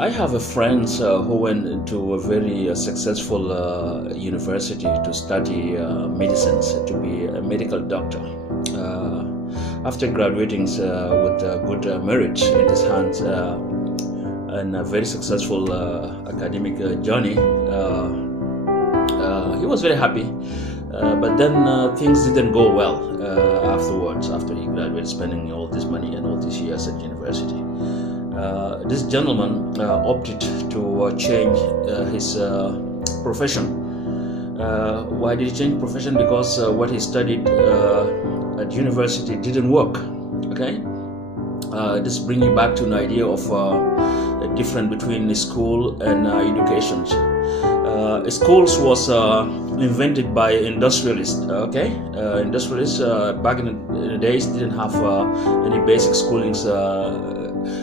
I have a friend who went into a very successful university to study medicine, to be a medical doctor. After graduating with good merit in his hands and a very successful academic journey, he was very happy. But then things didn't go well afterwards, after he graduated, spending all this money and all these years at university. This gentleman opted to change his profession. Why did he change profession? Because what he studied at university didn't work. Okay, this brings you back to an idea of a difference between school and education. Schools was invented by industrialists. Okay, industrialists back in the days didn't have any basic schoolings,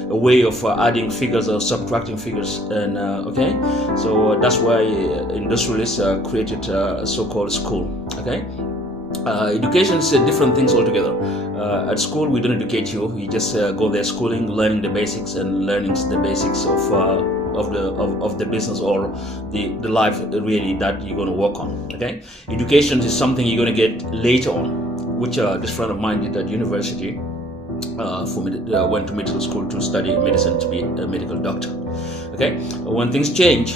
a way of adding figures or subtracting figures, and okay, so that's why industrialists created a so-called school. Okay, education is different things altogether. At school, we don't educate you; you just go there schooling, learning the basics and learning the basics of the business or the life really that you're going to work on. Okay, education is something you're going to get later on, which this friend of mine did at university. Went to medical school to study medicine, to be a medical doctor. Okay, when things change,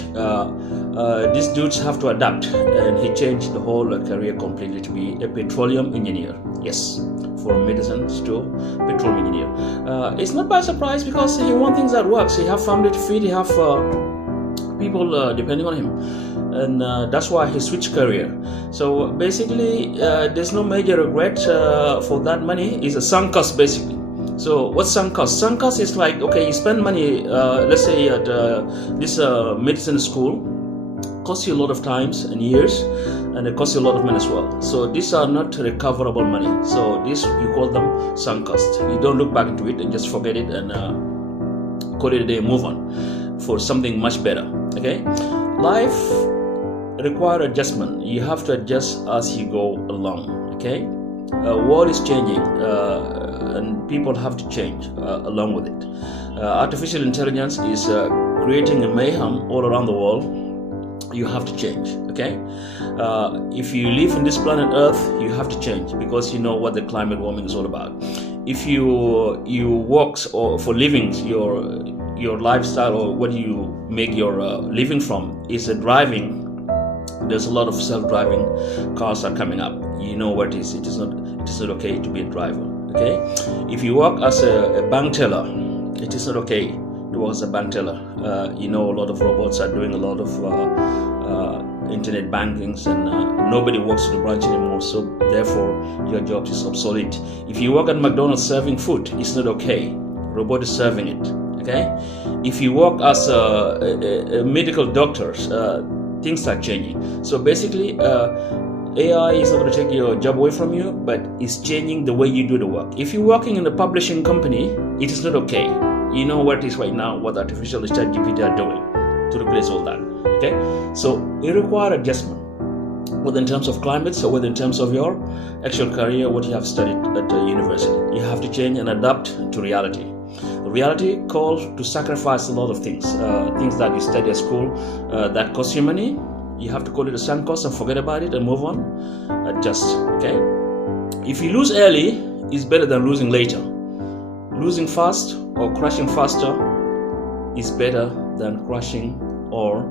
these dudes have to adapt, and he changed the whole career completely to be a petroleum engineer. Yes, from medicine to petroleum engineer. It's not by surprise, because he wants things that works. He have family to feed. He have people depending on him, and that's why he switched career. So basically, there's no major regret for that money. It's a sunk cost, basically. So what's sunk cost? Sunk cost is like, okay, you spend money, let's say at this medicine school, costs you a lot of times and years, and it costs you a lot of money as well. So these are not recoverable money. So this, you call them sunk cost. You don't look back into it and just forget it and call it a day, move on for something much better. Okay, life requires adjustment. You have to adjust as you go along. Okay, world is changing, and people have to change along with it. Artificial intelligence is creating a mayhem all around the world. You have to change. Okay, if you live in this planet Earth, you have to change, because you know what the climate warming is all about. If you work or for living, your lifestyle, or what you make your living from is driving. There's a lot of self-driving cars are coming up. You know what it is. It is not okay to be a driver. Okay, if you work as a bank teller, it is not okay to work as a bank teller. You know, a lot of robots are doing a lot of internet bankings, and nobody works at the branch anymore. So therefore, your job is obsolete. If you work at McDonald's serving food, it's not okay. Robot is serving it. Okay, if you work as a medical doctor, things are changing. So basically, AI is not going to take your job away from you, but it's changing the way you do the work. If you're working in a publishing company, it is not okay. You know what is right now, what artificial ChatGPT are doing to replace all that. Okay, so it requires adjustment, whether in terms of climate, or whether in terms of your actual career, what you have studied at the university. You have to change and adapt to reality. Reality calls to sacrifice a lot of things, things that you study at school that cost you money. You have to call it a sunk cost and forget about it and move on. Adjust. Okay. If you lose early, it's better than losing later. Losing fast or crashing faster is better than crashing or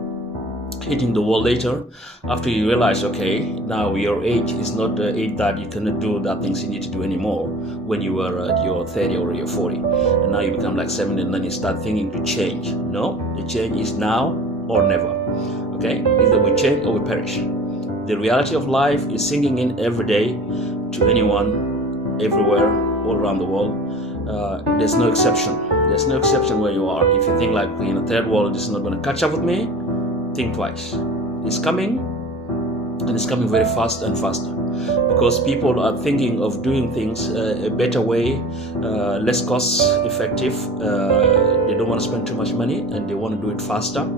hitting the wall later, after you realize, okay, now your age is not the age that you cannot do the things you need to do anymore when you were at your 30 or your 40, and now you become like 70, and then you start thinking to change. No, the change is now or never. Okay, either we change or we perish. The reality of life is sinking in every day to anyone, everywhere, all around the world. There's no exception. There's no exception where you are. If you think like in a third world, this is not going to catch up with me, think twice. It's coming, and it's coming very fast and faster, because people are thinking of doing things a better way, less cost effective. They don't want to spend too much money, and they want to do it faster,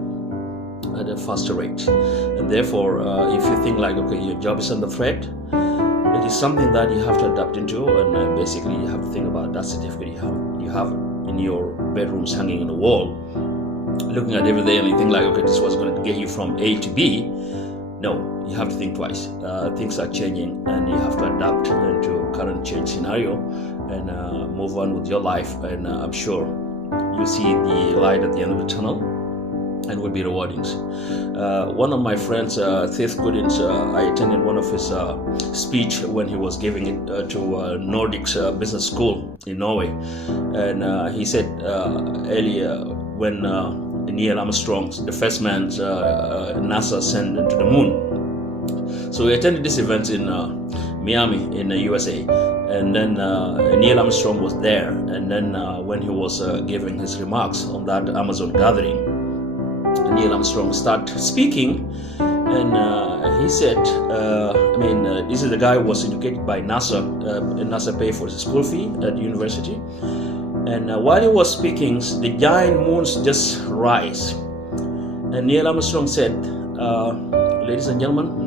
at a faster rate. And therefore, if you think like, okay, your job is under threat, it is something that you have to adapt into, and basically you have to think about that certificate you have in your bedrooms hanging on the wall. looking at every day and you think like, okay, this was going to get you from A to B. No, you have to think twice. Things are changing and you have to adapt into current change scenario and move on with your life. And I'm sure you see the light at the end of the tunnel and will be rewarding. One of my friends, Thith Goodins, I attended one of his speech when he was giving it to Nordics Business School in Norway. And he said earlier when Neil Armstrong, the first man NASA sent to the moon. So we attended this event in Miami in the USA. And then Neil Armstrong was there. And then when he was giving his remarks on that Amazon gathering, Neil Armstrong started speaking, and he said, this is the guy who was educated by NASA, and NASA paid for his school fee at university. And while he was speaking, the giant moons just rise. And Neil Armstrong said, ladies and gentlemen,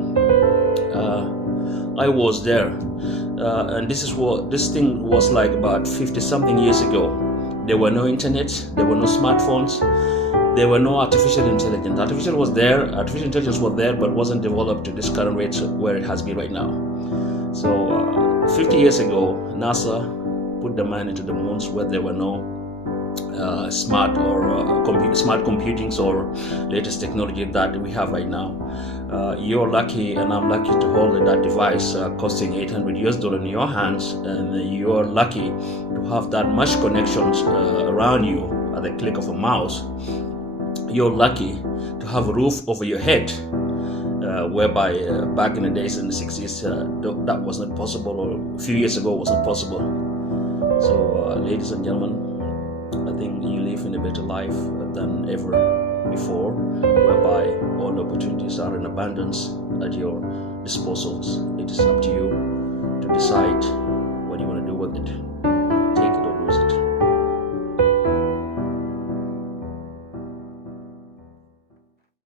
I was there. And this is what this thing was like about 50-something years ago. There were no internet, there were no smartphones, there were no artificial intelligence. Artificial intelligence was there, but wasn't developed to this current rate where it has been right now. So 50 years ago, NASA put the man into the moons where there were no smart computing or latest technology that we have right now. You're lucky, and I'm lucky to hold that device costing $800 in your hands, and you're lucky to have that much connections around you at the click of a mouse. You're lucky to have a roof over your head, whereby back in the days in the 60s that was not possible, or a few years ago wasn't possible. So ladies and gentlemen, I think you live in a better life than ever before, whereby all opportunities are in abundance at your disposals. It is up to you to decide